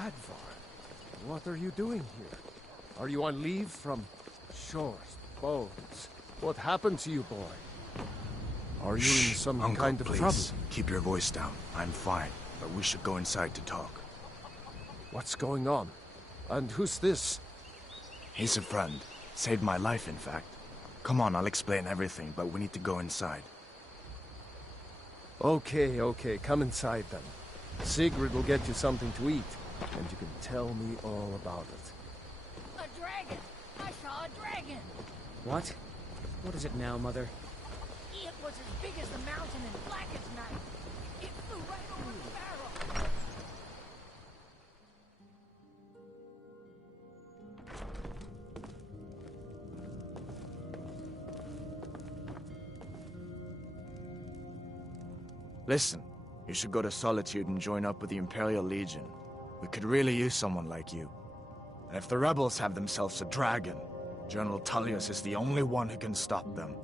Hadvar, what are you doing here? Are you on leave from shores, boats? What happened to you, boy? Are you in some Uncle, kind of please. trouble? Keep your voice down. I'm fine, but we should go inside to talk. What's going on? And who's this? He's a friend. Saved my life, in fact. Come on, I'll explain everything, but we need to go inside. Okay, come inside then. Sigrid will get you something to eat, and you can tell me all about it. A dragon! I saw a dragon! What? What is it now, Mother? It was as big as the mountain and black as night. It flew right over Barrow. Listen, you should go to Solitude and join up with the Imperial Legion. We could really use someone like you. And if the rebels have themselves a dragon, General Tullius is the only one who can stop them.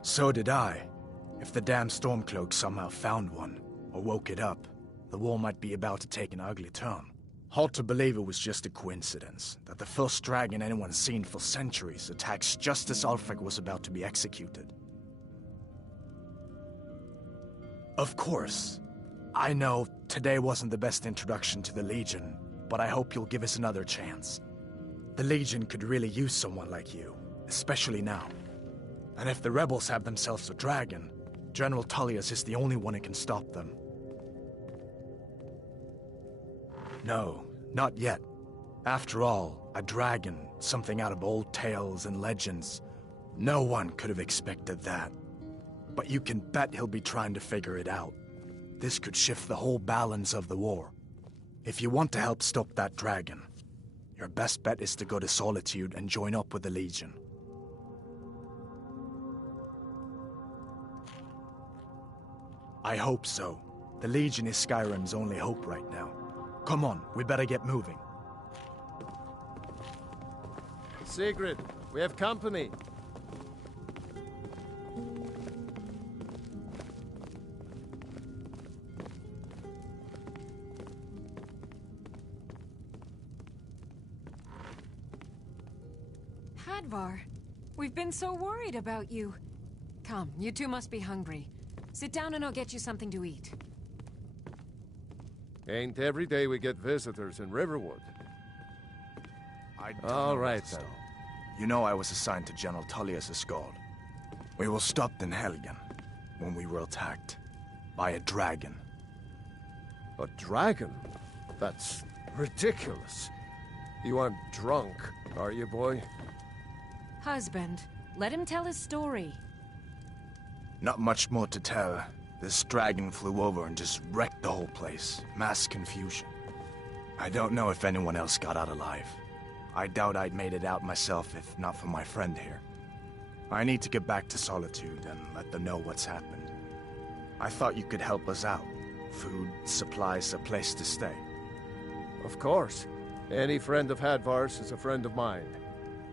So did I. If the damn Stormcloak somehow found one, or woke it up, the war might be about to take an ugly turn. Hard to believe it was just a coincidence, that the first dragon anyone's seen for centuries attacks just as Ulfric was about to be executed. Of course. I know today wasn't the best introduction to the Legion, but I hope you'll give us another chance. The Legion could really use someone like you, especially now. And if the rebels have themselves a dragon, General Tullius is the only one who can stop them. No, not yet. After all, a dragon, something out of old tales and legends. No one could have expected that. But you can bet he'll be trying to figure it out. This could shift the whole balance of the war. If you want to help stop that dragon, your best bet is to go to Solitude and join up with the Legion. I hope so. The Legion is Skyrim's only hope right now. Come on, we better get moving. Sigrid, we have company. Hadvar, we've been so worried about you. Come, you two must be hungry. Sit down and I'll get you something to eat. Ain't every day we get visitors in Riverwood. All right then. You know I was assigned to General Tullius' guard. We were stopped in Helgen when we were attacked by a dragon. A dragon? That's ridiculous. You aren't drunk, are you, boy? Husband, let him tell his story. Not much more to tell. This dragon flew over and just wrecked the whole place. Mass confusion. I don't know if anyone else got out alive. I doubt I'd made it out myself if not for my friend here. I need to get back to Solitude and let them know what's happened. I thought you could help us out. Food, supplies, a place to stay. Of course. Any friend of Hadvar's is a friend of mine.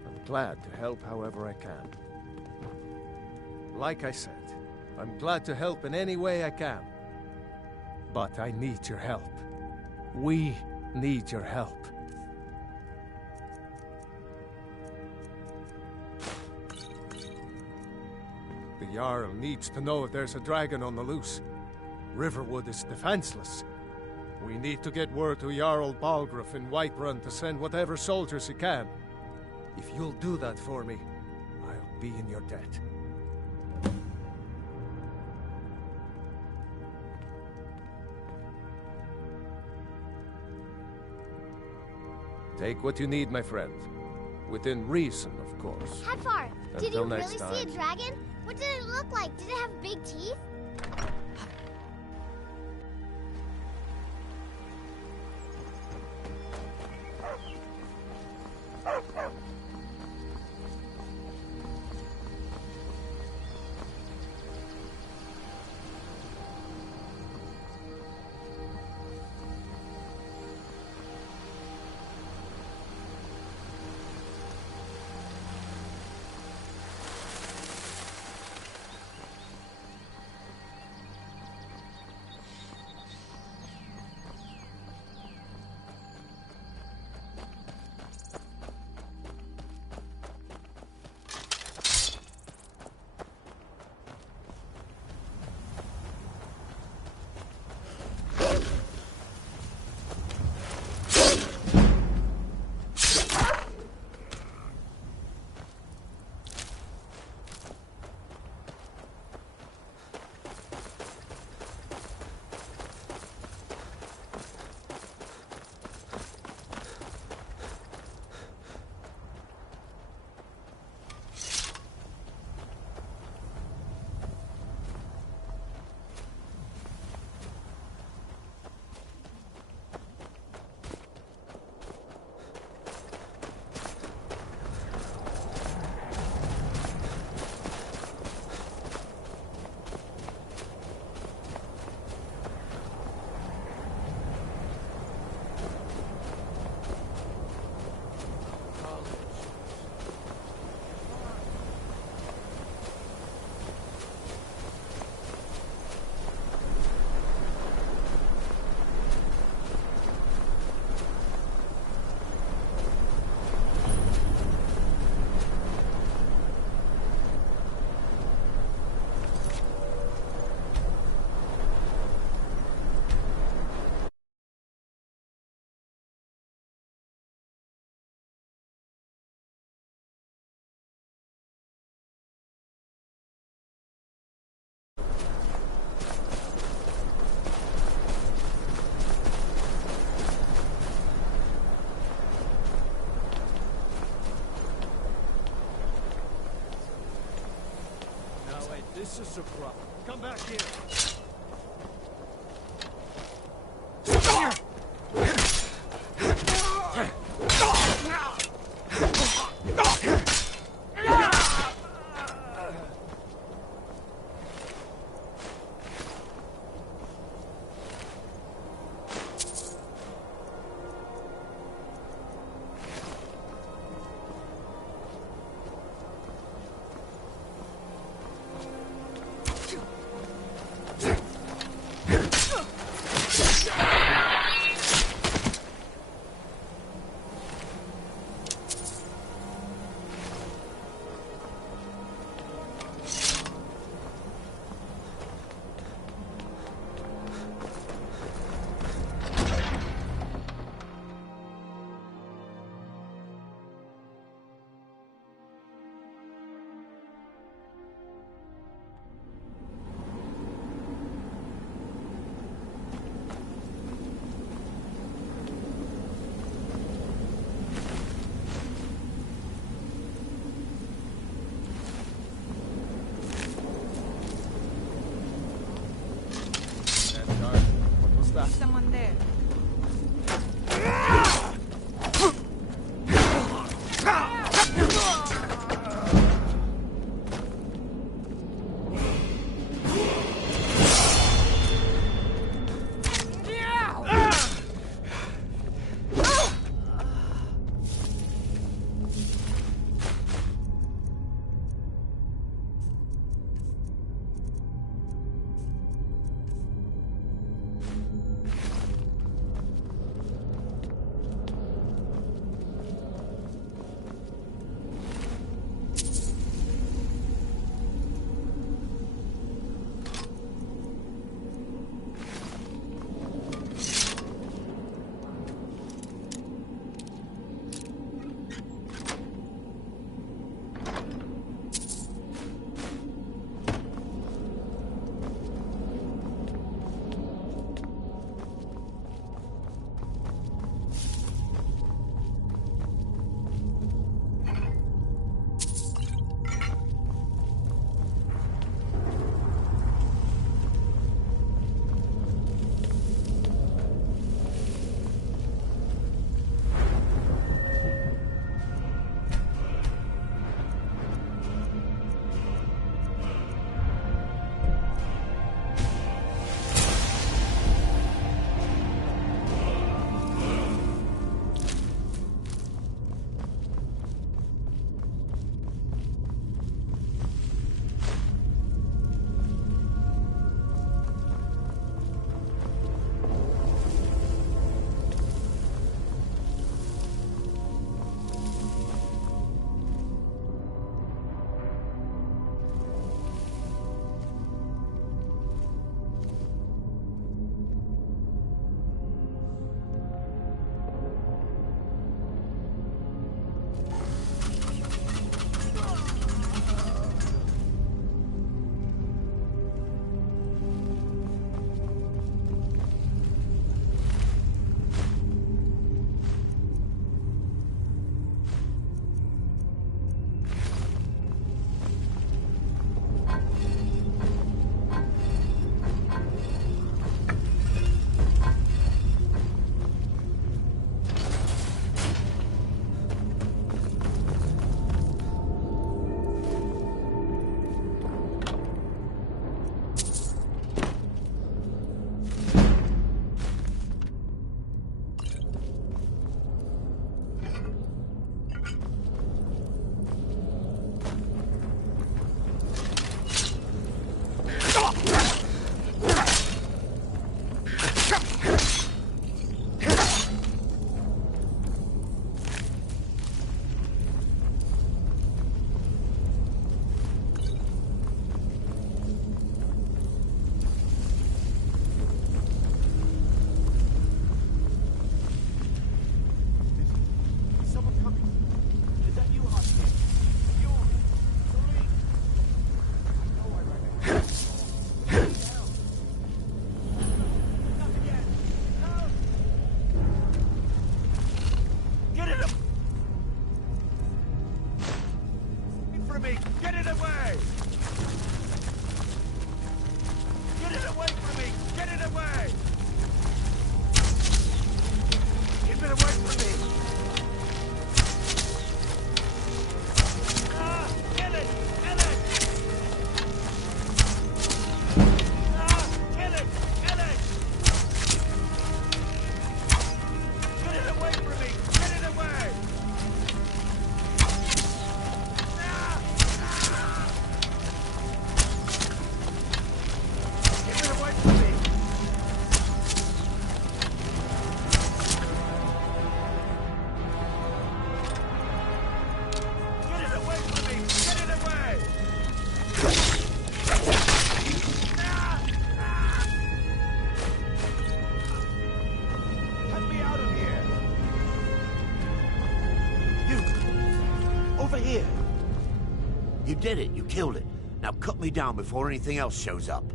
I'm glad to help however I can. Like I said, I'm glad to help in any way I can. But I need your help. We need your help. The Jarl needs to know if there's a dragon on the loose. Riverwood is defenseless. We need to get word to Jarl Balgruuf in Whiterun to send whatever soldiers he can. If you'll do that for me, I'll be in your debt. Take what you need, my friend. Within reason, of course. Hadvar, did you Until really next see a time. dragon? What did it look like? Did it have big teeth? This is surprise. Come back here. You did it. You killed it. Now cut me down before anything else shows up.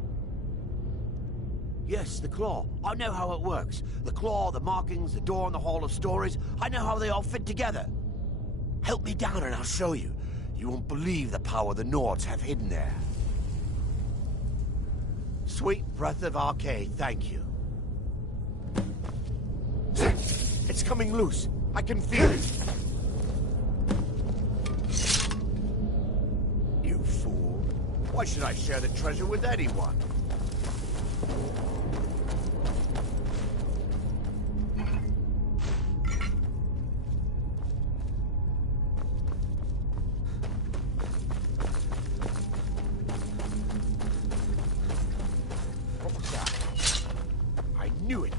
Yes, the claw. I know how it works. The claw, the markings, the door in the Hall of Stories. I know how they all fit together. Help me down and I'll show you. You won't believe the power the Nords have hidden there. Sweet breath of Arcade, thank you. It's coming loose. I can feel it. You fool. Why should I share the treasure with anyone? What was that? I knew it.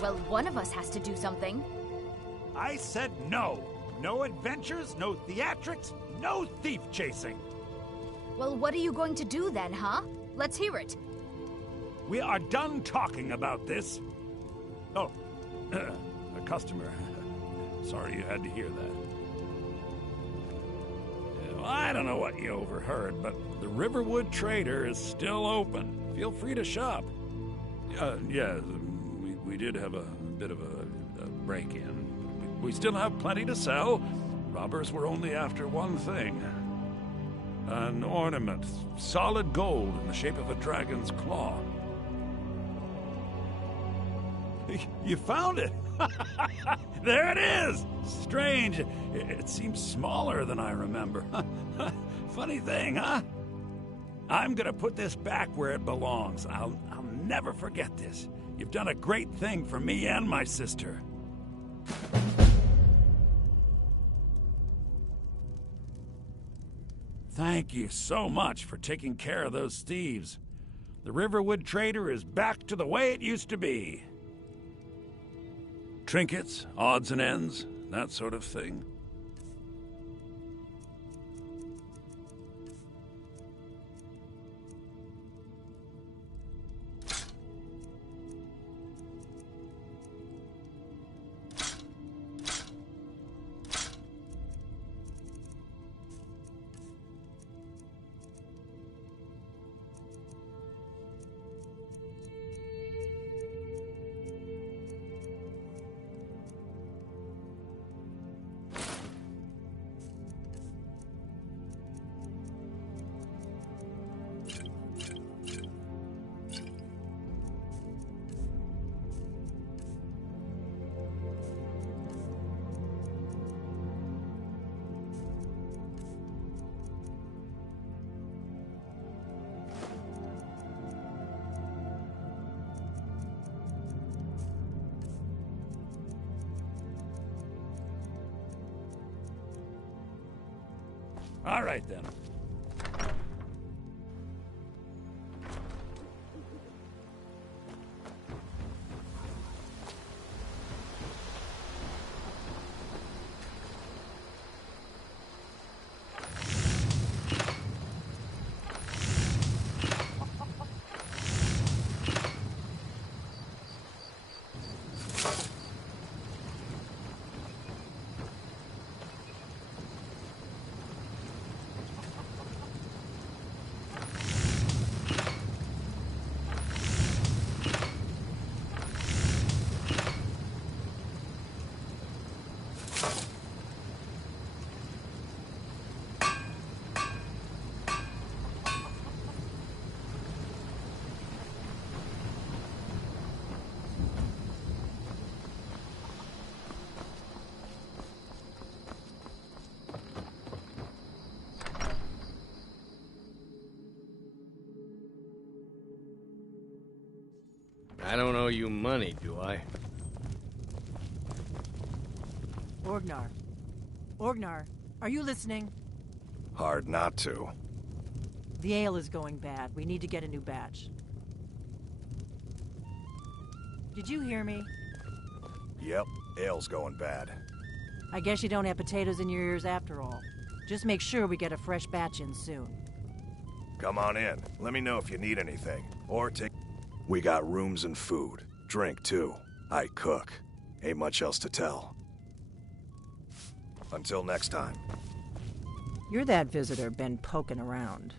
Well, one of us has to do something. I said no. No adventures, no theatrics, no thief chasing. Well, what are you going to do then, huh? Let's hear it. We are done talking about this. Oh, a customer. Sorry you had to hear that. Well, I don't know what you overheard, but the Riverwood Trader is still open. Feel free to shop. Yeah, we did have a bit of a break-in. We still have plenty to sell. Robbers were only after one thing. An ornament, solid gold in the shape of a dragon's claw. You found it! There it is! Strange. It seems smaller than I remember. Funny thing, huh? I'm gonna put this back where it belongs. I'll never forget this. You've done a great thing for me and my sister. Thank you so much for taking care of those thieves. The Riverwood Trader is back to the way it used to be. Trinkets, odds and ends, that sort of thing. All right, then. I don't owe you money, do I? Orgnar. Orgnar, are you listening? Hard not to. The ale is going bad. We need to get a new batch. Did you hear me? Yep, ale's going bad. I guess you don't have potatoes in your ears after all. Just make sure we get a fresh batch in soon. Come on in. Let me know if you need anything. Or take... We got rooms and food. Drink, too. I cook. Ain't much else to tell. Until next time. You're that visitor been poking around.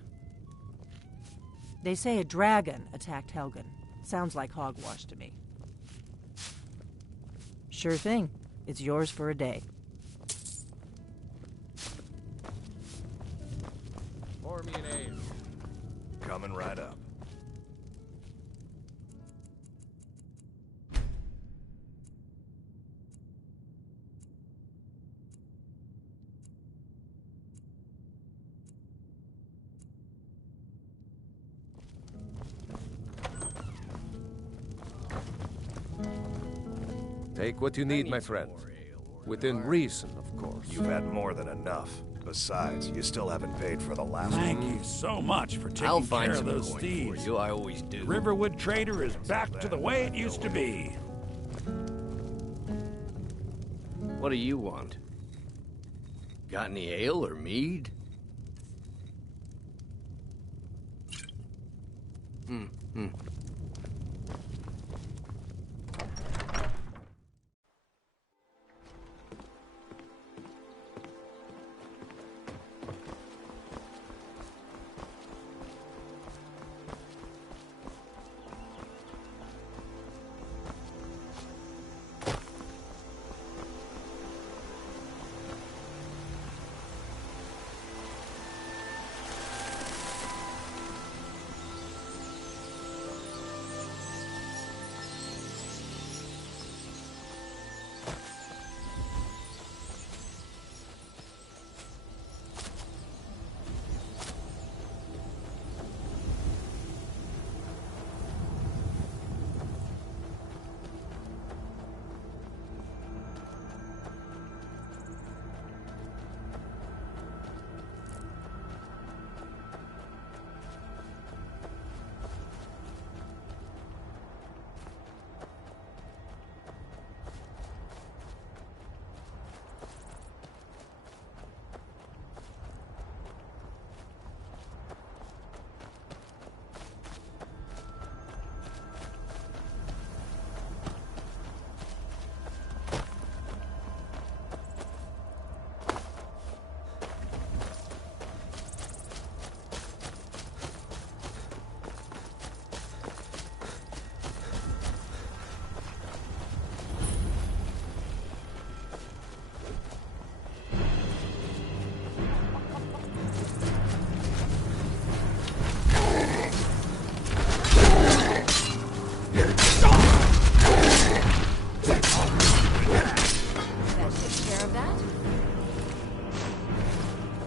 They say a dragon attacked Helgen. Sounds like hogwash to me. Sure thing. It's yours for a day. Pour me an ale. Coming right up. Take what you need, my friend. Within reason, of course. You've had more than enough. Besides, you still haven't paid for the last one. Thank you so much for I'll taking find care of some those coin thieves. for you, I always do. Riverwood Trader is back to the way it used to be. What do you want? Got any ale or mead?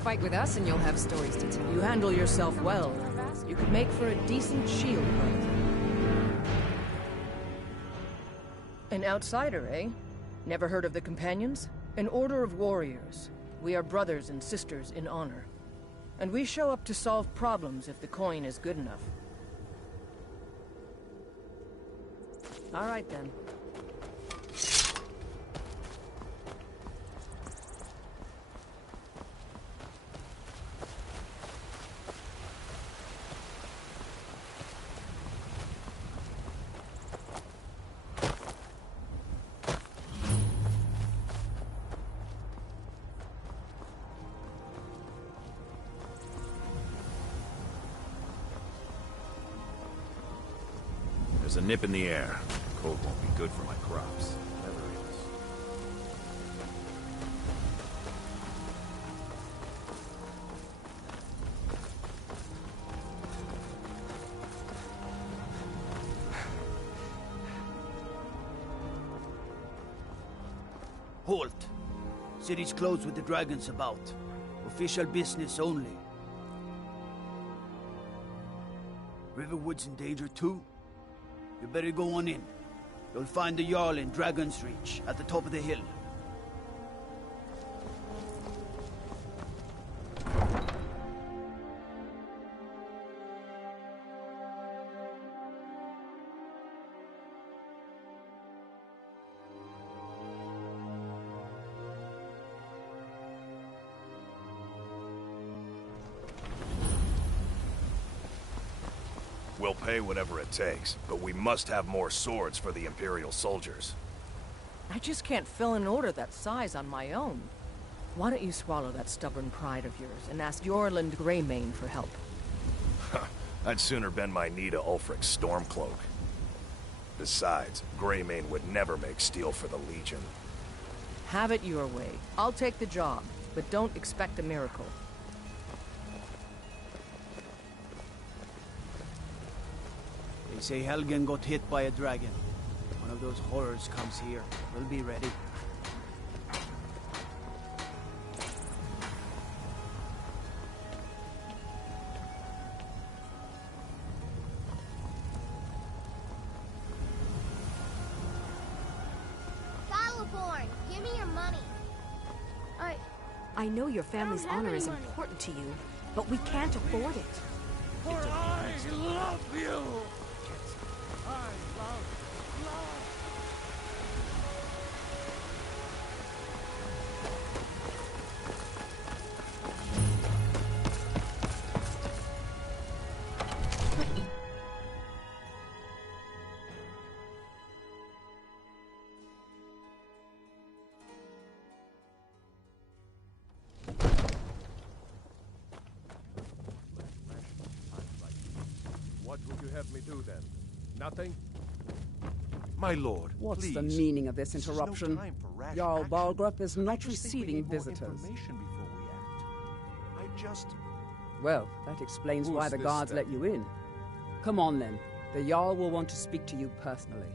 Fight with us and you'll have stories to tell. You handle yourself well. You could make for a decent shield fight. An outsider, eh? Never heard of the Companions? An order of warriors. We are brothers and sisters in honor. And we show up to solve problems if the coin is good enough. All right, then. There's a nip in the air. Cold won't be good for my crops. Never is. Halt! City's closed with the dragons about. Official business only. Riverwood's in danger too? You better go on in. You'll find the Jarl in Dragon's Reach, at the top of the hill. We'll pay whatever it takes, but we must have more swords for the Imperial soldiers. I just can't fill an order that size on my own. Why don't you swallow that stubborn pride of yours and ask Yorland Greymane for help? I'd sooner bend my knee to Ulfric's Stormcloak. Besides, Greymane would never make steel for the Legion. Have it your way. I'll take the job, but don't expect a miracle. They say Helgen got hit by a dragon. One of those horrors comes here. We'll be ready. Battleborn, give me your money. I know your family's honor is important to you, but we can't afford it. For I love you! I love. What would you have me do then? Nothing? My lord, What's please. the meaning of this This is no interruption? time for rash Jarl action. Balgrup is I not just think we receiving need more visitors. information before we act. I just... Well, that explains Who's why the this guards then? let you in. Come on then. The Jarl will want to speak to you personally.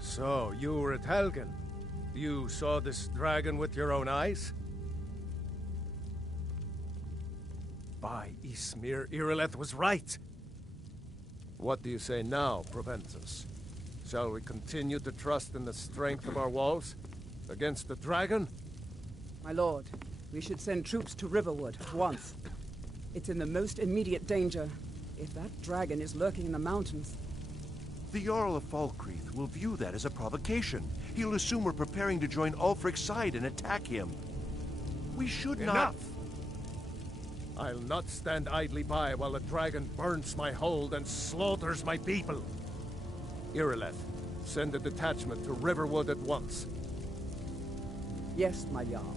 So, you were at Helgen. You saw this dragon with your own eyes? By Ysmir, Irileth was right. What do you say now, Proventus? Shall we continue to trust in the strength of our walls? Against the dragon? My lord, we should send troops to Riverwood at once. It's in the most immediate danger. If that dragon is lurking in the mountains... The Jarl of Falkreath will view that as a provocation. He'll assume we're preparing to join Ulfric's side and attack him. We should not... Enough! I'll not stand idly by while the dragon burns my hold and slaughters my people. Irileth, send a detachment to Riverwood at once. Yes, my Jarl.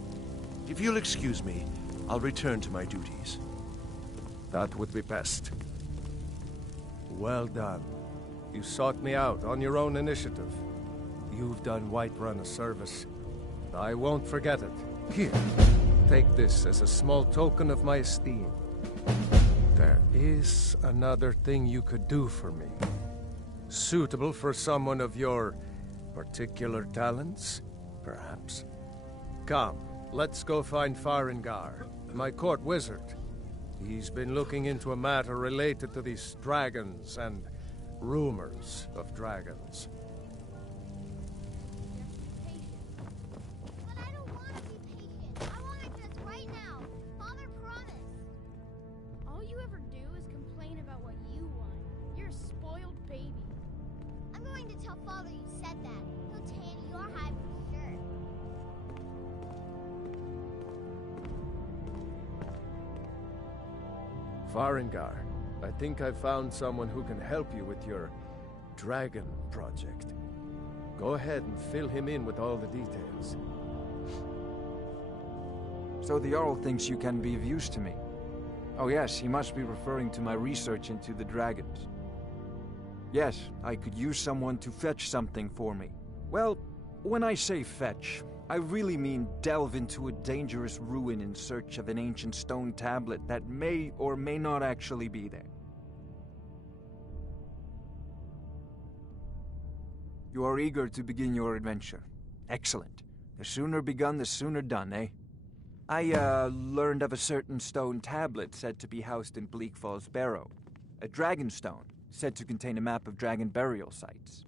If you'll excuse me, I'll return to my duties. That would be best. Well done. You sought me out on your own initiative. You've done Whiterun a service. I won't forget it. Here, take this as a small token of my esteem. There is another thing you could do for me. Suitable for someone of your particular talents, perhaps. Come, let's go find Farengar, my court wizard. He's been looking into a matter related to these dragons and rumors of dragons. But I don't want to be patient. I want it just right now. Father promised. All you ever do is complain about what you want. You're a spoiled baby. I'm going to tell Father you said that. He'll tan your hide for sure. Farengar, I think I've found someone who can help you with your dragon project. Go ahead and fill him in with all the details. So the Jarl thinks you can be of use to me. Oh yes, he must be referring to my research into the dragons. Yes, I could use someone to fetch something for me. Well, when I say fetch, I really mean delve into a dangerous ruin in search of an ancient stone tablet that may or may not actually be there. You are eager to begin your adventure. Excellent. The sooner begun, the sooner done, eh? I, learned of a certain stone tablet said to be housed in Bleak Falls Barrow. A dragon stone, said to contain a map of dragon burial sites.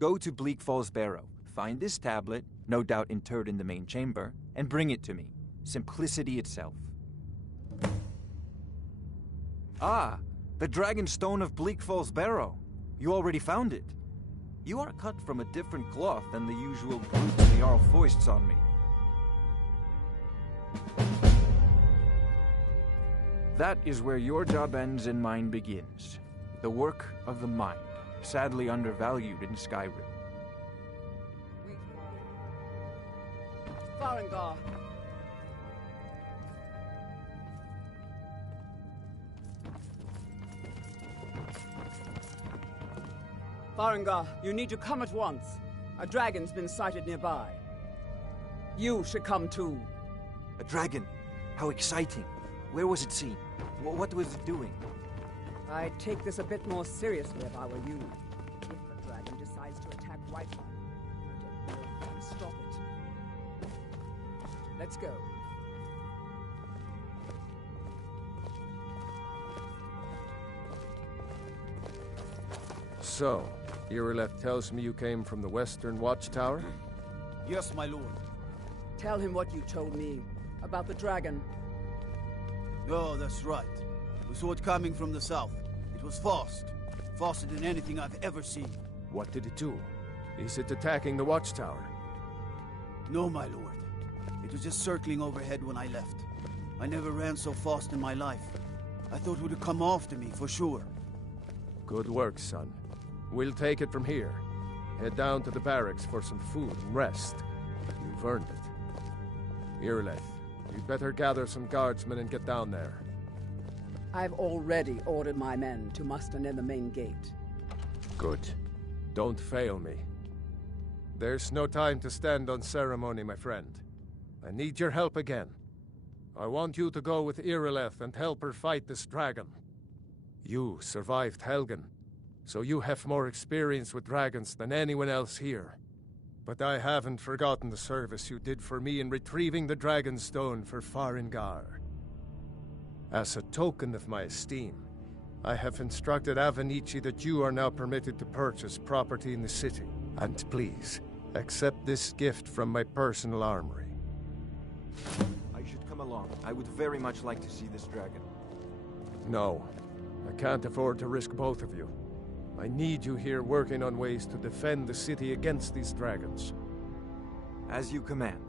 Go to Bleak Falls Barrow, find this tablet, no doubt interred in the main chamber, and bring it to me. Simplicity itself. Ah, the dragon stone of Bleak Falls Barrow. You already found it. You are cut from a different cloth than the usual brutes the Jarl foists on me. That is where your job ends and mine begins. The work of the mind, sadly undervalued in Skyrim. Farengar! Farengar, you need to come at once. A dragon's been sighted nearby. You should come too. A dragon? How exciting. Where was it seen? What was it doing? I'd take this a bit more seriously if I were you. If the dragon decides to attack Whiterun, I don't know if you can stop it. Let's go. So, Irileth tells me you came from the Western Watchtower? Yes, my lord. Tell him what you told me about the dragon. Oh, that's right. We saw it coming from the south. It was fast. Faster than anything I've ever seen. What did it do? Is it attacking the Watchtower? No, my lord. It was just circling overhead when I left. I never ran so fast in my life. I thought it would come after me, for sure. Good work, son. We'll take it from here. Head down to the barracks for some food and rest. You've earned it. Irileth, you'd better gather some guardsmen and get down there. I've already ordered my men to muster near the main gate. Good. Don't fail me. There's no time to stand on ceremony, my friend. I need your help again. I want you to go with Irileth and help her fight this dragon. You survived Helgen, so you have more experience with dragons than anyone else here. But I haven't forgotten the service you did for me in retrieving the Dragon Stone for Farengar. As a token of my esteem, I have instructed Avenici that you are now permitted to purchase property in the city. And please, accept this gift from my personal armory. I should come along. I would very much like to see this dragon. No, I can't afford to risk both of you. I need you here working on ways to defend the city against these dragons. As you command.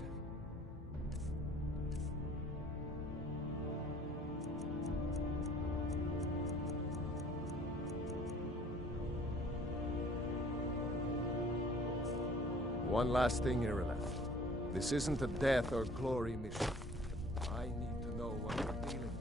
One last thing, Irileth. This isn't a death or glory mission. I need to know what we're dealing with.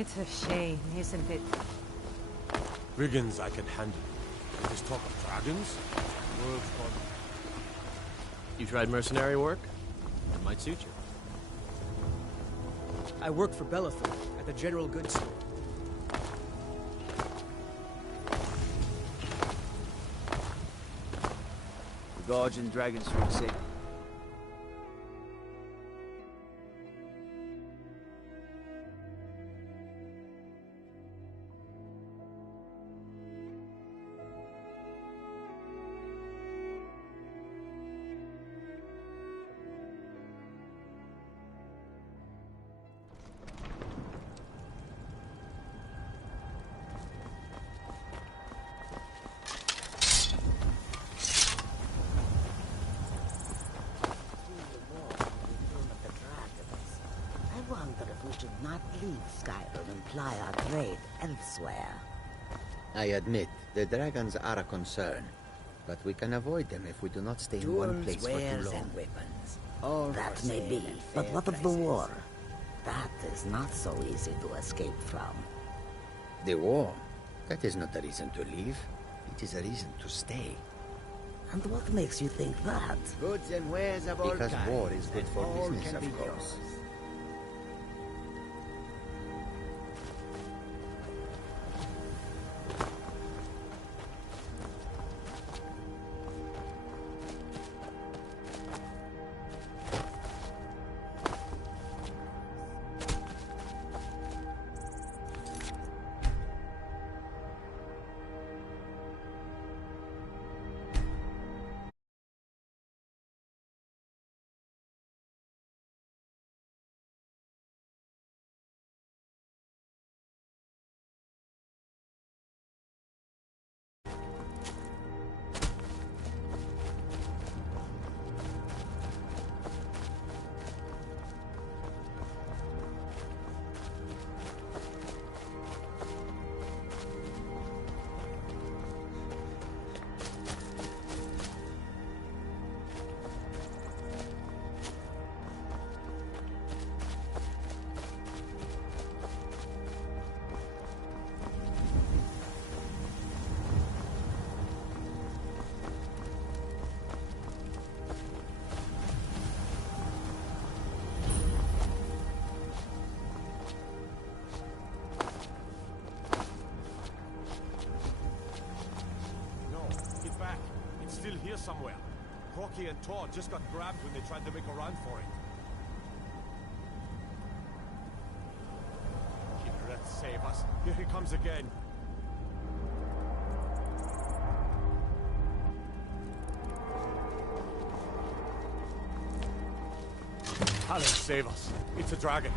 It's a shame, isn't it? Brigands I can handle. But this talk of dragons? World's gone. You tried mercenary work? It might suit you. I work for Bellefonte at the general goods store. The guards in Dragon Street say not leave Skyrim and ply our trade elsewhere. I admit, the dragons are a concern, but we can avoid them if we do not stay in one place for too wares, long. and weapons. All that may be, but what of the war? That is not so easy to escape from. The war? That is not a reason to leave. It is a reason to stay. And what makes you think that? Goods and wares of all kinds. Because war is good for business, of course. here somewhere. Rocky and Todd just got grabbed when they tried to make a run for it. Here, let's save us. Here he comes again. Alan, save us. It's a dragon.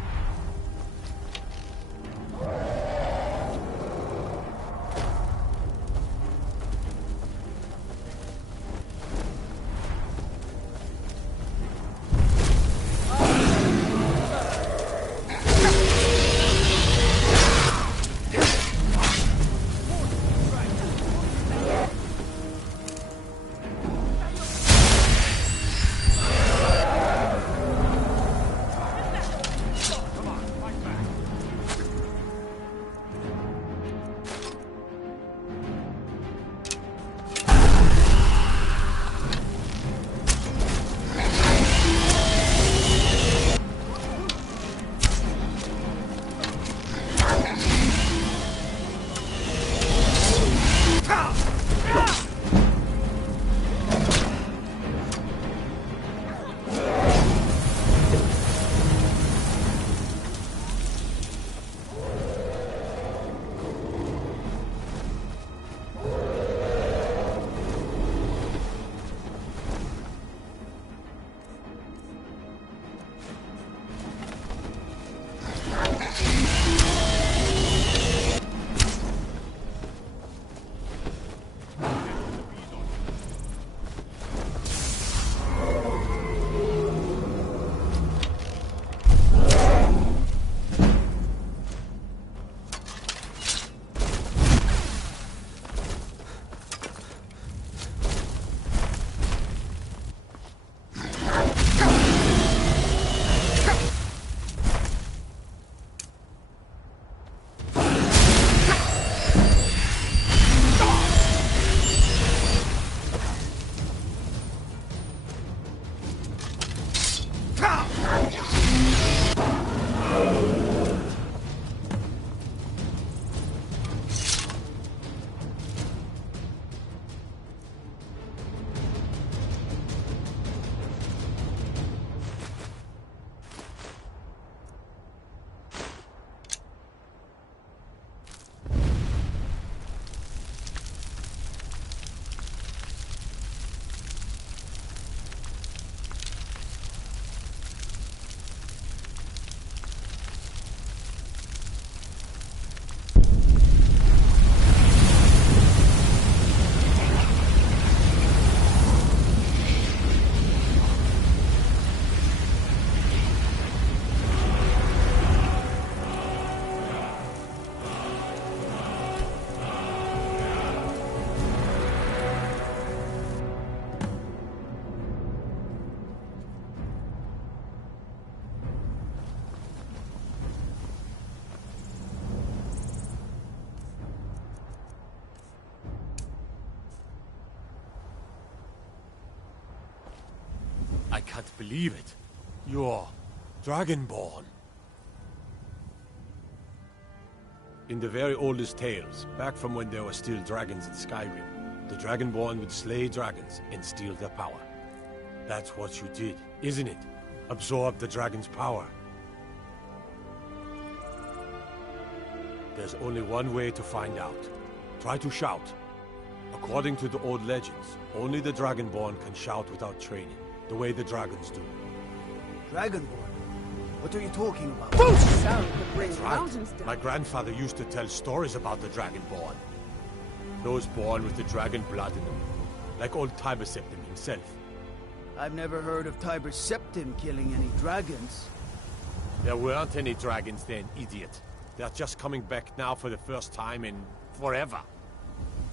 I can't believe it. You're Dragonborn. In the very oldest tales, back from when there were still dragons in Skyrim, the Dragonborn would slay dragons and steal their power. That's what you did, isn't it? Absorb the dragon's power. There's only one way to find out. Try to shout. According to the old legends, only the Dragonborn can shout without training, the way the dragons do. Dragonborn? What are you talking about? Sound that brings Right. mountains down. My grandfather used to tell stories about the Dragonborn. Those born with the dragon blood in them, like old Tiber Septim himself. I've never heard of Tiber Septim killing any dragons. There weren't any dragons then, idiot. They're just coming back now for the first time in forever.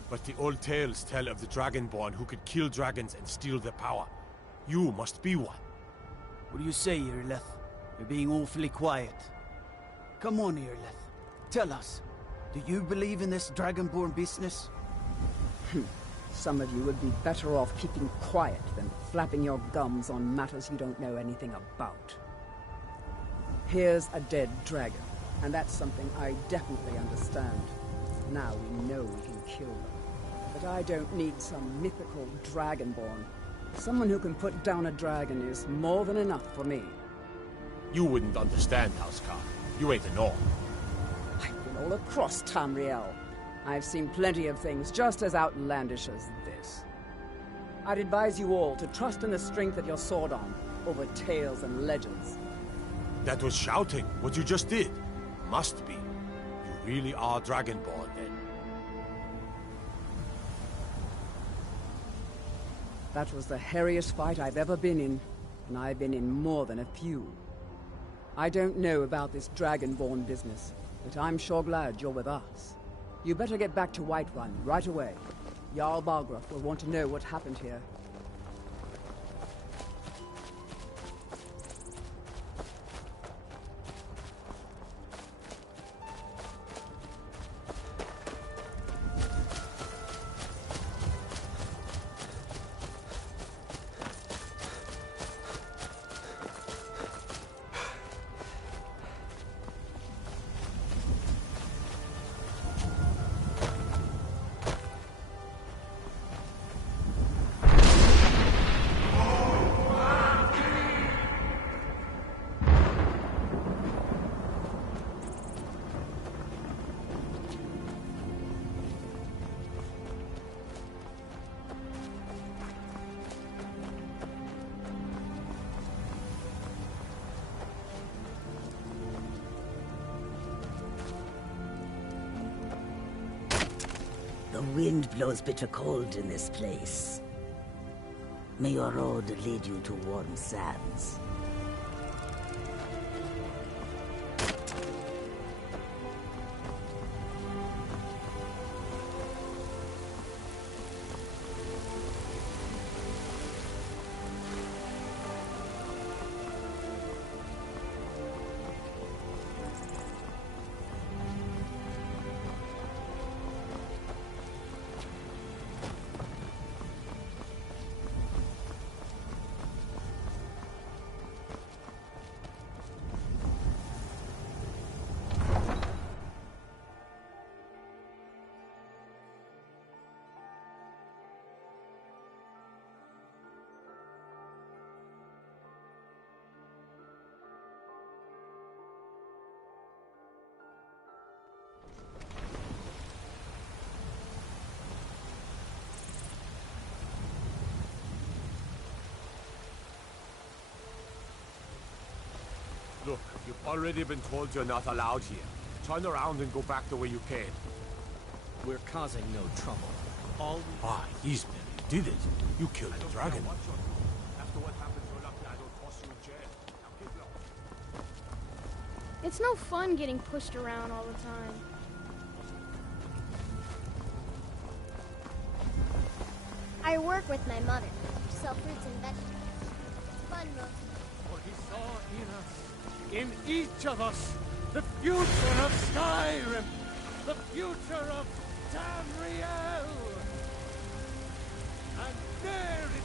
But the old tales tell of the Dragonborn who could kill dragons and steal their power. You must be one. What do you say, Irleth? You're being awfully quiet. Come on, Irleth. Tell us, do you believe in this Dragonborn business? Some of you would be better off keeping quiet than flapping your gums on matters you don't know anything about. Here's a dead dragon, and that's something I definitely understand. Now we know we can kill them. but I don't need some mythical dragonborn. Someone who can put down a dragon is more than enough for me. You wouldn't understand, Housecar. You ain't a North. I've been all across Tamriel. I've seen plenty of things just as outlandish as this. I'd advise you all to trust in the strength of your sword arm over tales and legends. That was shouting, what you just did. Must be. You really are Dragonborn, then. That was the hairiest fight I've ever been in, and I've been in more than a few. I don't know about this Dragonborn business, but I'm sure glad you're with us. You better get back to Whiterun right away. Jarl Balgruuf will want to know what happened here. The wind blows bitter cold in this place. May your road lead you to warm sands. Look, you've already been told you're not allowed here. Turn around and go back the way you came. We're causing no trouble. Ah, he's men. You did it. You killed the dragon. It's no fun getting pushed around all the time. I work with my mother to sell fruits and vegetables. It's fun mostly. For he saw in us, in each of us, the future of Skyrim, the future of Tamriel. And there it is.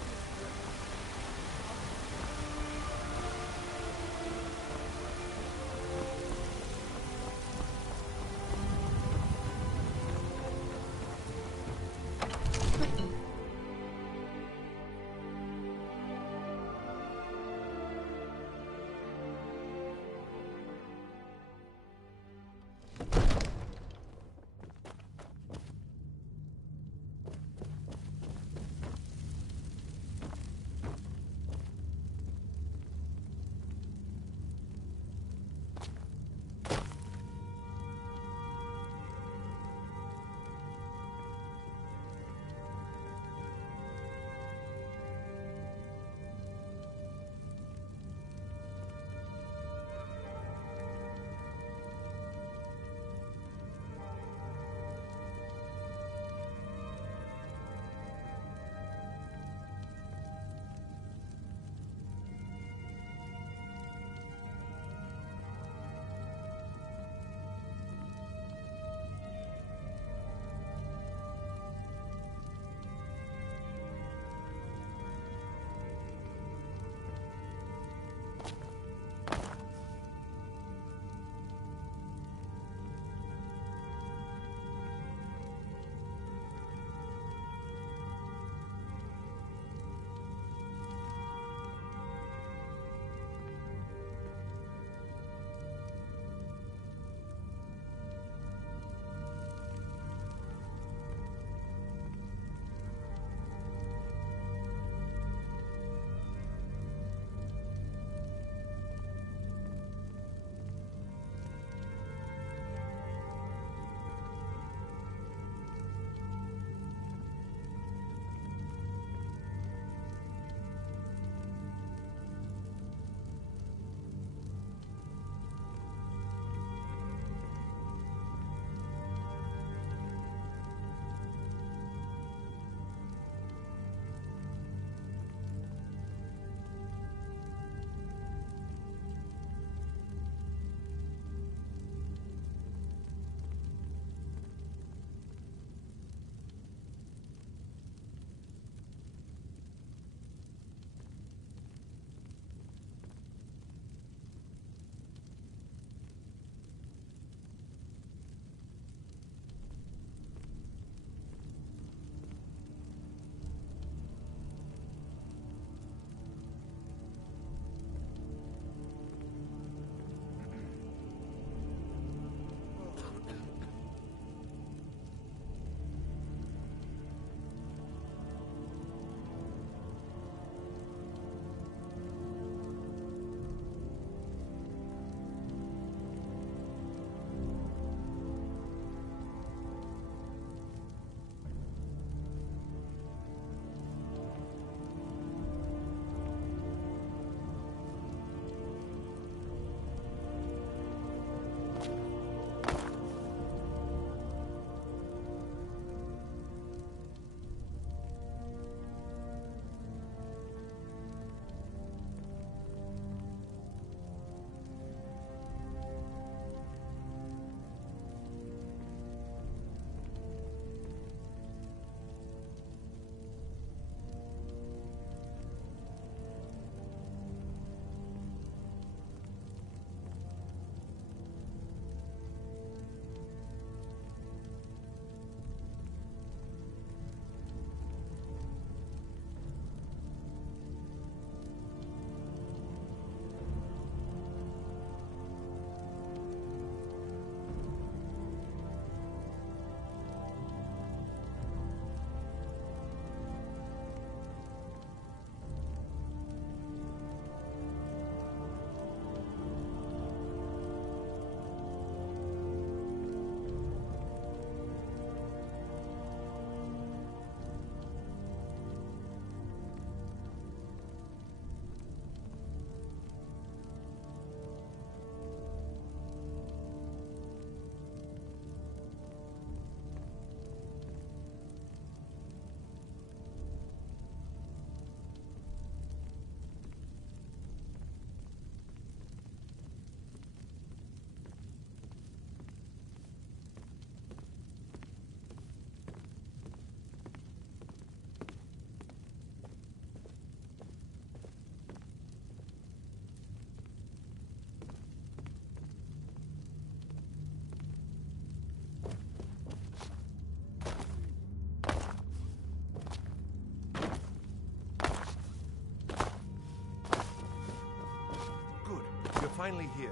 finally here.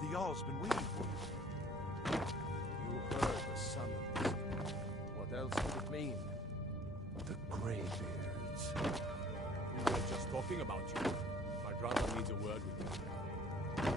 The Jarl's been waiting for you. You heard the summons. What else could it mean? The Greybeards. We were just talking about you. My brother needs a word with you.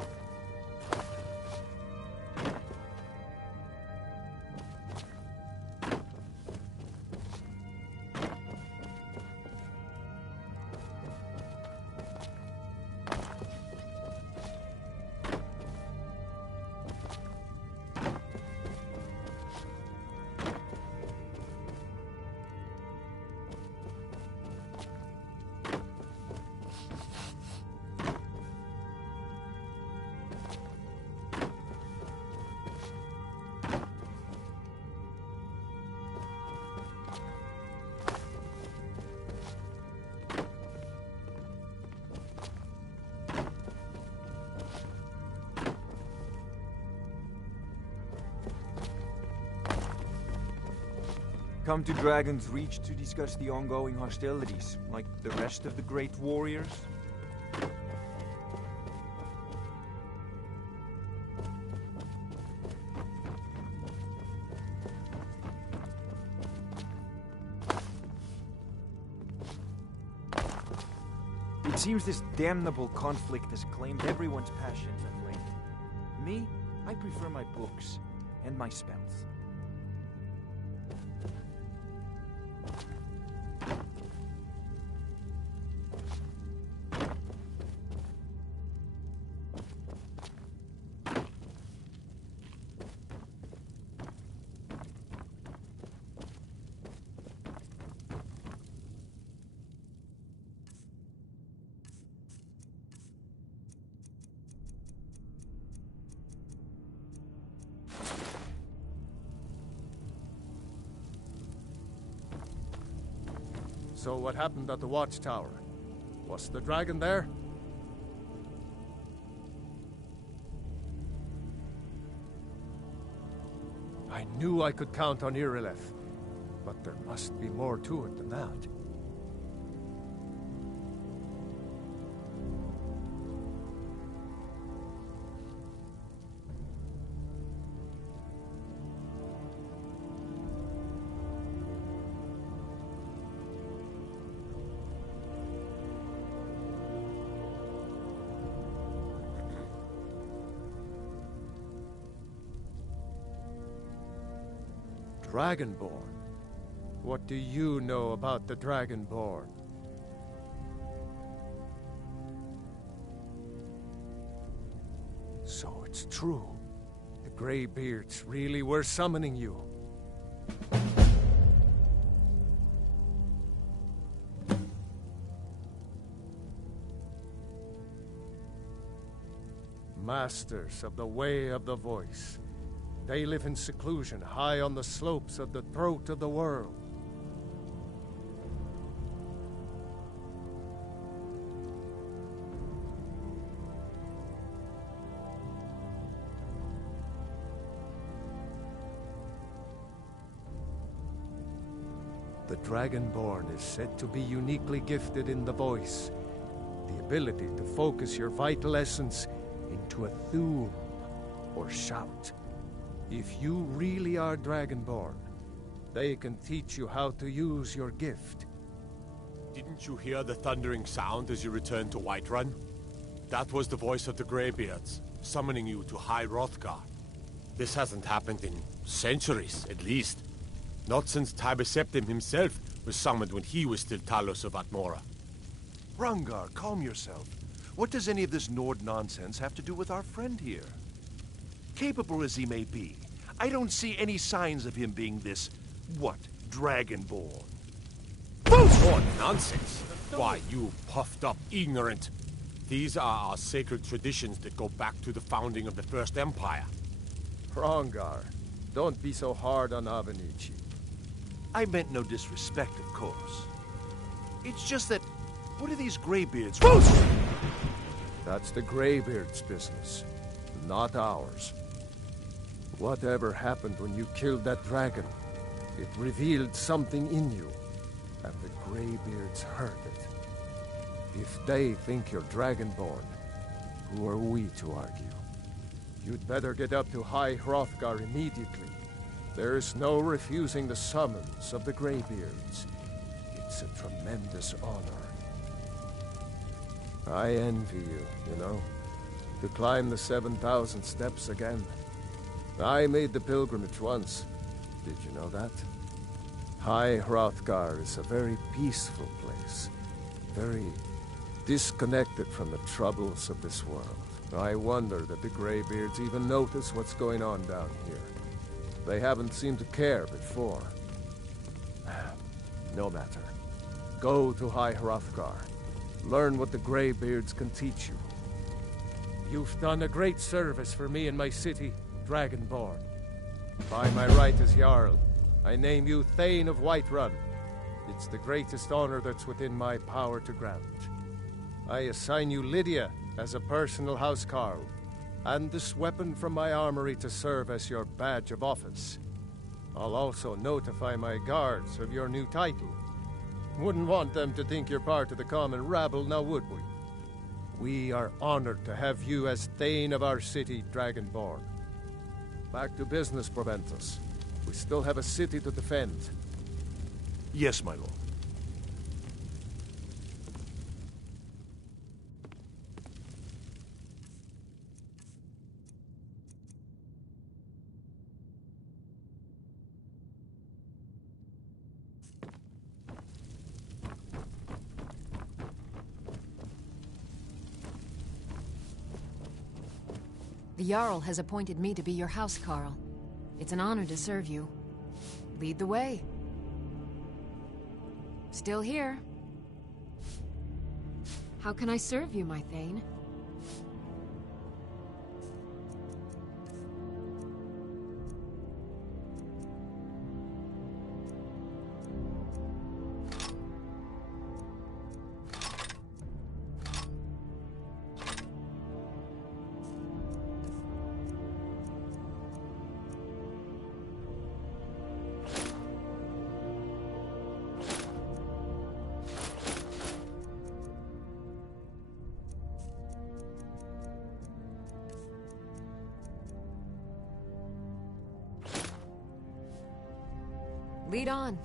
Come to Dragon's Reach to discuss the ongoing hostilities, like the rest of the great warriors? It seems this damnable conflict has claimed everyone's passions of late. Me, I prefer my books and my spells. So what happened at the watchtower? Was the dragon there? I knew I could count on Irileth, but there must be more to it than that. Dragonborn? What do you know about the Dragonborn? So it's true. The Greybeards really were summoning you. Masters of the Way of the Voice. They live in seclusion, high on the slopes of the throat of the world. The Dragonborn is said to be uniquely gifted in the voice, the ability to focus your vital essence into a thum, or shout. If you really are Dragonborn, they can teach you how to use your gift. Didn't you hear the thundering sound as you returned to Whiterun? That was the voice of the Greybeards, summoning you to High Hrothgar. This hasn't happened in centuries, at least. Not since Tibeseptim himself was summoned when he was still Talos of Atmora. Hrongar, calm yourself. What does any of this Nord nonsense have to do with our friend here? Capable as he may be, I don't see any signs of him being this, Dragonborn. What nonsense! Why, you puffed up ignorant. These are our sacred traditions that go back to the founding of the First Empire. Hrongar, don't be so hard on Avenici. I meant no disrespect, of course. It's just that, what are these Greybeards? That's the Greybeards' business, not ours. Whatever happened when you killed that dragon, it revealed something in you, and the Greybeards heard it. If they think you're Dragonborn, Who are we to argue? You'd better get up to High Hrothgar immediately. There's no refusing the summons of the Greybeards. It's a tremendous honor. I envy you, you know, to climb the 7,000 steps again. I made the pilgrimage once. Did you know that? High Hrothgar is a very peaceful place. Very disconnected from the troubles of this world. I wonder that the Greybeards even notice what's going on down here. They haven't seemed to care before. No matter. Go to High Hrothgar. Learn what the Greybeards can teach you. You've done a great service for me and my city, Dragonborn. By my right as Jarl, I name you Thane of Whiterun. It's the greatest honor that's within my power to grant. I assign you Lydia as a personal housecarl, and this weapon from my armory to serve as your badge of office. I'll also notify my guards of your new title. Wouldn't want them to think you're part of the common rabble, now would we? We are honored to have you as Thane of our city, Dragonborn. Back to business, Proventus. We still have a city to defend. Yes, my lord. The Jarl has appointed me to be your housecarl. It's an honor to serve you. Lead the way. Still here. How can I serve you, my Thane? Lead on.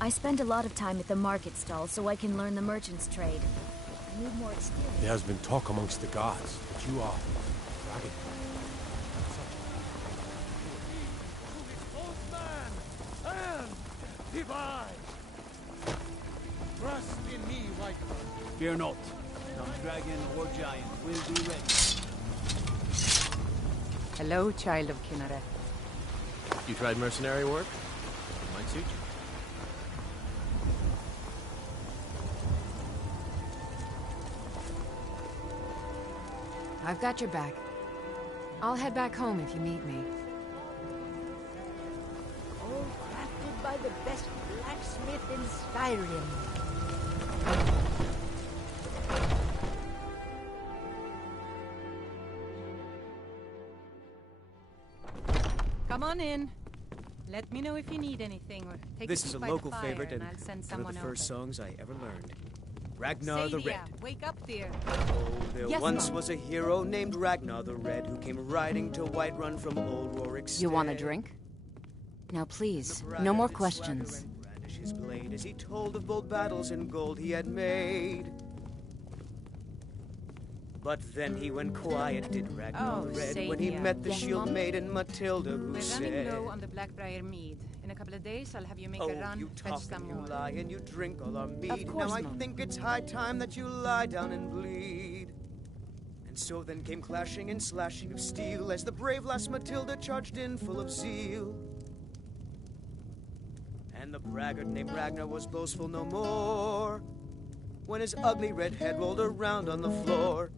I spend a lot of time at the market stall so I can learn the merchant's trade. I need more experience. There has been talk amongst the gods that you are dragon. Divine! Trust in me, Whiterun. Fear not. Some dragon or giant will be ready. Hello, child of Kinneret. You tried mercenary work? It might suit you. I've got your back. I'll head back home if you need me. All crafted by the best blacksmith in Skyrim. Come on in. Let me know if you need anything, or take This a is seat a by the local fire favorite, and I'll send one of someone the first over. songs I ever learned. Ragnar the Sadia, Red. wake up, dear. Oh, there Yes, once Mom. was a hero named Ragnar the Red who came riding to Whiterun from old Rorik's. You want a drink? Now please, no more questions. Brandish his blade as he told of bold battles and gold he had made. But then he went quiet, did Ragnar the Red, when he Sadia. met the Yes, shield Mom? maiden Matilda, who We're said, running low on the Blackbriar mead. In a couple of days, I'll have you make "Oh, a run, you fetch talk some and you more. lie and you drink all our mead. Of course, now I Mom. think it's high time that you lie down and bleed." And so then came clashing and slashing of steel as the brave lass Matilda charged in full of zeal. And the braggart named Ragnar was boastful no more when his ugly red head rolled around on the floor.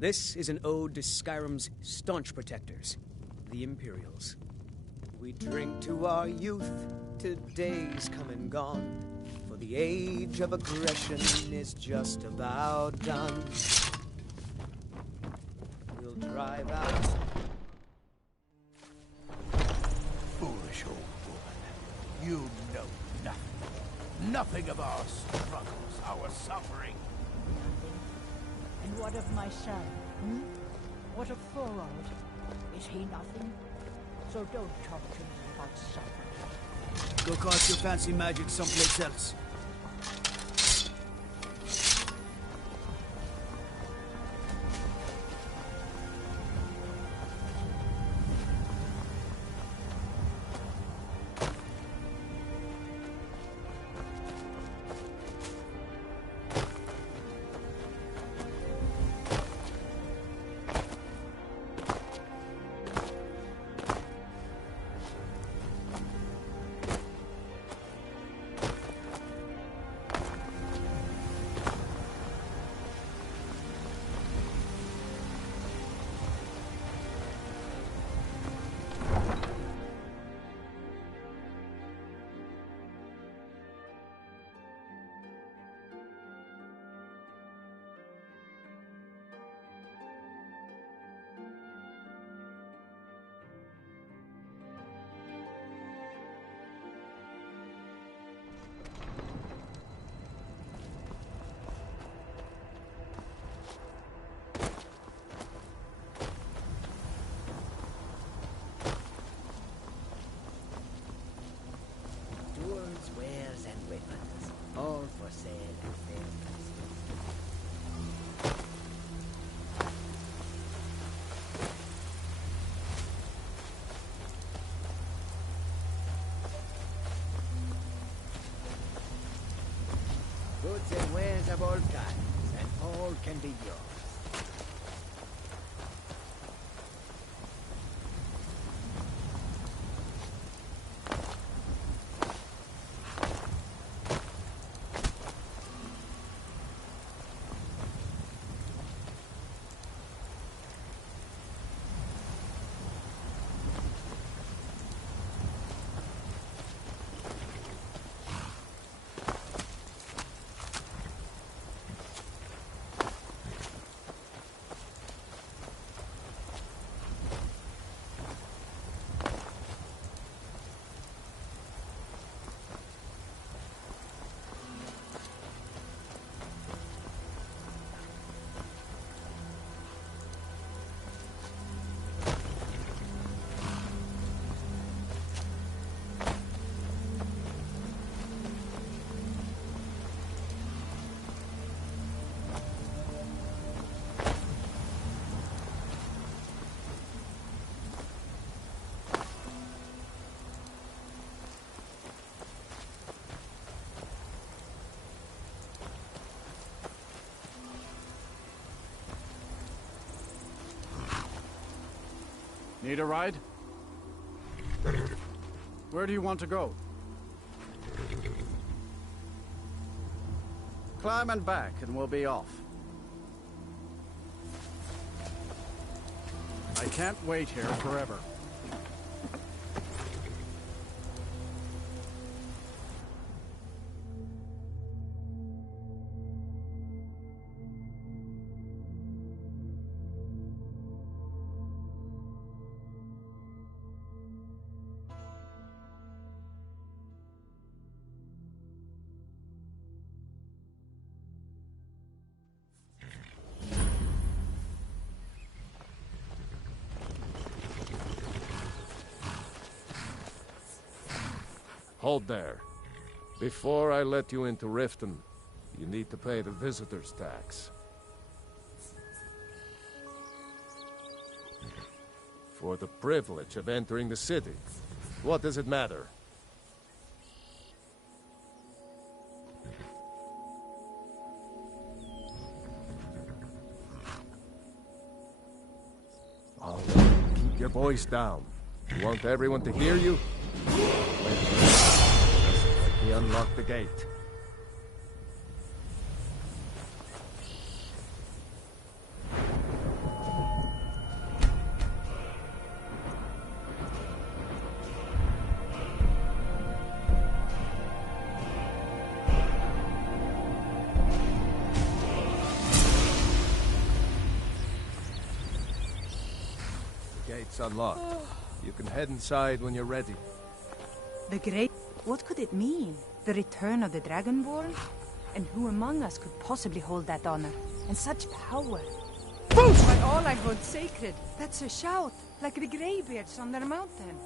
This is an ode to Skyrim's staunch protectors, the Imperials. We drink to our youth, to days come and gone, for the age of aggression is just about done. We'll drive out. Foolish old woman. You know nothing. Nothing of our struggles, our suffering. And what of my son? What of Thorald? Is he nothing? So don't talk to me about suffering. Go cast your fancy magic someplace else. Tools, wares, and weapons, all for sale at fair prices. Goods and wares of all kinds, and all can be yours. Need a ride? Where do you want to go? Climb and back, and we'll be off. I can't wait here forever. Hold there. Before I let you into Riften, you need to pay the visitor's tax. For the privilege of entering the city. What does it matter? Oh, keep your voice down. You want everyone to hear you? Let me unlock the gate. gate's unlocked. You can head inside when you're ready. The Great... What could it mean? The return of the Dragonborn? And who among us could possibly hold that honor? And such power? By all I hold sacred, that's a shout, like the greybeards on their mountain.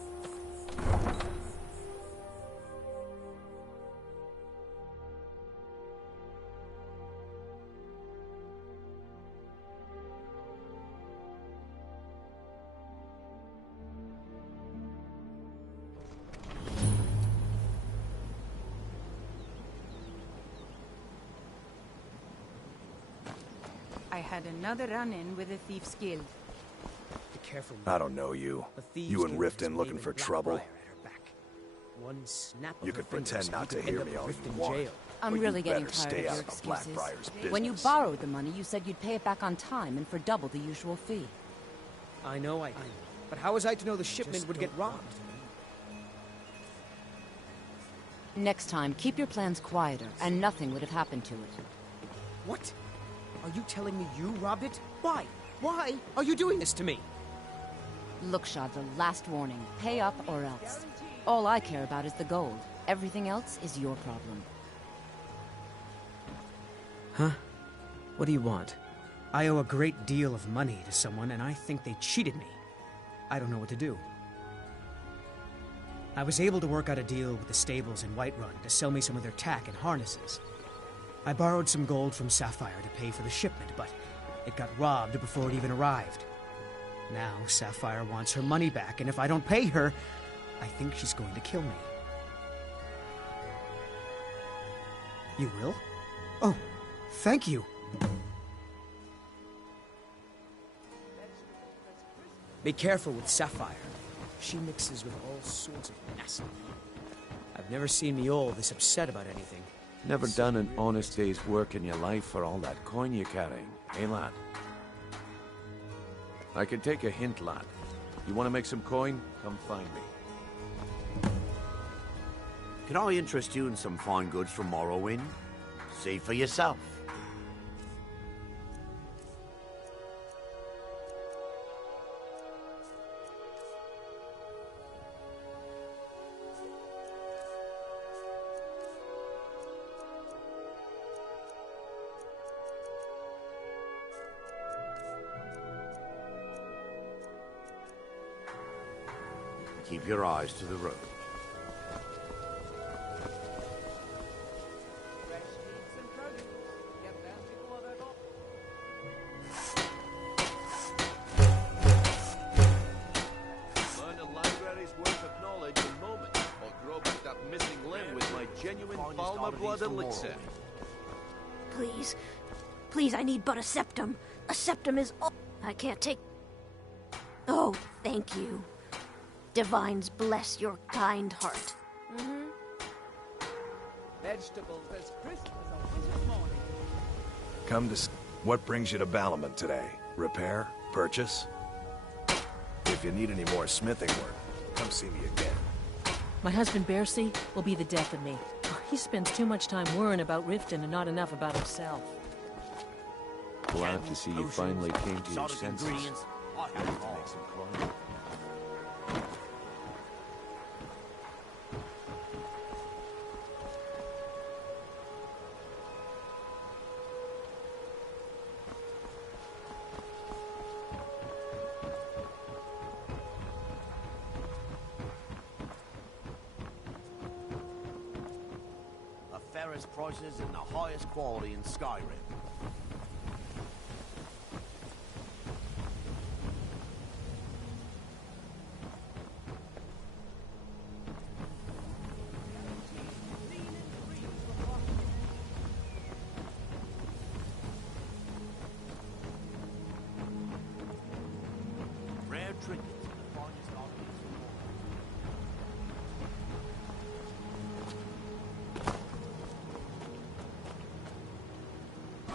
I had another run-in with the Thieves' Guild. Be careful. I don't know you. You and Riften looking for trouble? One snap of You her could fingers, pretend not you to could hear end me up all you Riften want. jail. I'm but really you getting better tired stay of out your of excuses. Blackbriar's business. When you borrowed the money, you said you'd pay it back on time and for double the usual fee. I know I did. But how was I to know the shipment would get robbed? Next time, keep your plans quieter, and nothing would have happened to it. What? Are you telling me you robbed it? Why? Why are you doing this to me? Look, Shadra, last warning. Pay up or else. All I care about is the gold. Everything else is your problem. Huh? What do you want? I owe a great deal of money to someone, and I think they cheated me. I don't know what to do. I was able to work out a deal with the stables in Whiterun to sell me some of their tack and harnesses. I borrowed some gold from Sapphire to pay for the shipment, but it got robbed before it even arrived. Now Sapphire wants her money back, and if I don't pay her, I think she's going to kill me. You will? Oh, thank you. Be careful with Sapphire. She mixes with all sorts of mess. I've never seen Miol this upset about anything. Never done an honest day's work in your life for all that coin you're carrying, eh, lad? I can take a hint, lad. You want to make some coin? Come find me. Can I interest you in some fine goods from Morrowind? See for yourself. Keep your eyes to the road. Learn a library's worth of knowledge in moments, or grow back that missing limb with my genuine Balmer blood elixir. Please. Please, I need but a septum. A septum is all... I can't take... Oh, thank you. Divines bless your kind heart. Vegetables as crisp as a winter morning. Come to... What brings you to Balamant today? Repair? Purchase? If you need any more smithing work, come see me again. My husband Bercy will be the death of me. He spends too much time worrying about Riften and not enough about himself. Glad to see you finally came to your senses. You need to make some coin. The fairest prices and the highest quality in Skyrim. Rare trinkets and the finest articles of war.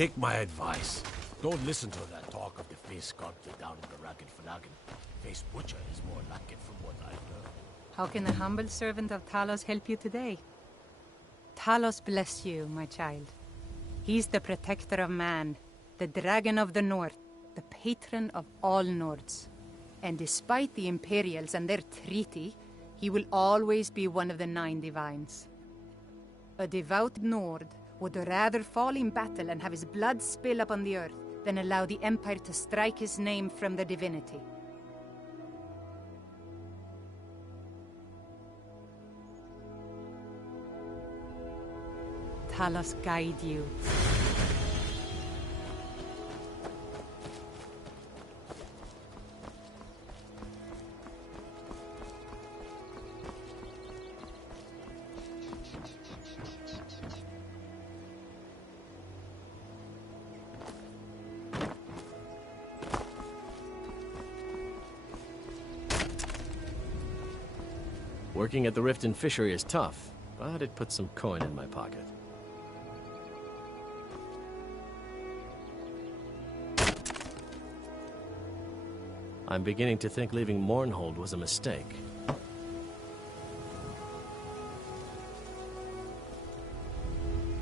Take my advice. Don't listen to that talk of the face sculpted down in the Ragged Flagon. Face Butcher is more like it from what I've heard. How can the humble servant of Talos help you today? Talos bless you, my child. He's the protector of man, the dragon of the north, the patron of all Nords. And despite the Imperials and their treaty, he will always be one of the 9 divines. A devout Nord would rather fall in battle and have his blood spill upon the earth than allow the Empire to strike his name from the divinity. Talos guide you. Working at the Riften fishery is tough, but it puts some coin in my pocket. I'm beginning to think leaving Mournhold was a mistake.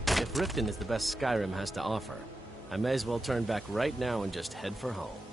If Riften is the best Skyrim has to offer, I may as well turn back right now and just head for home.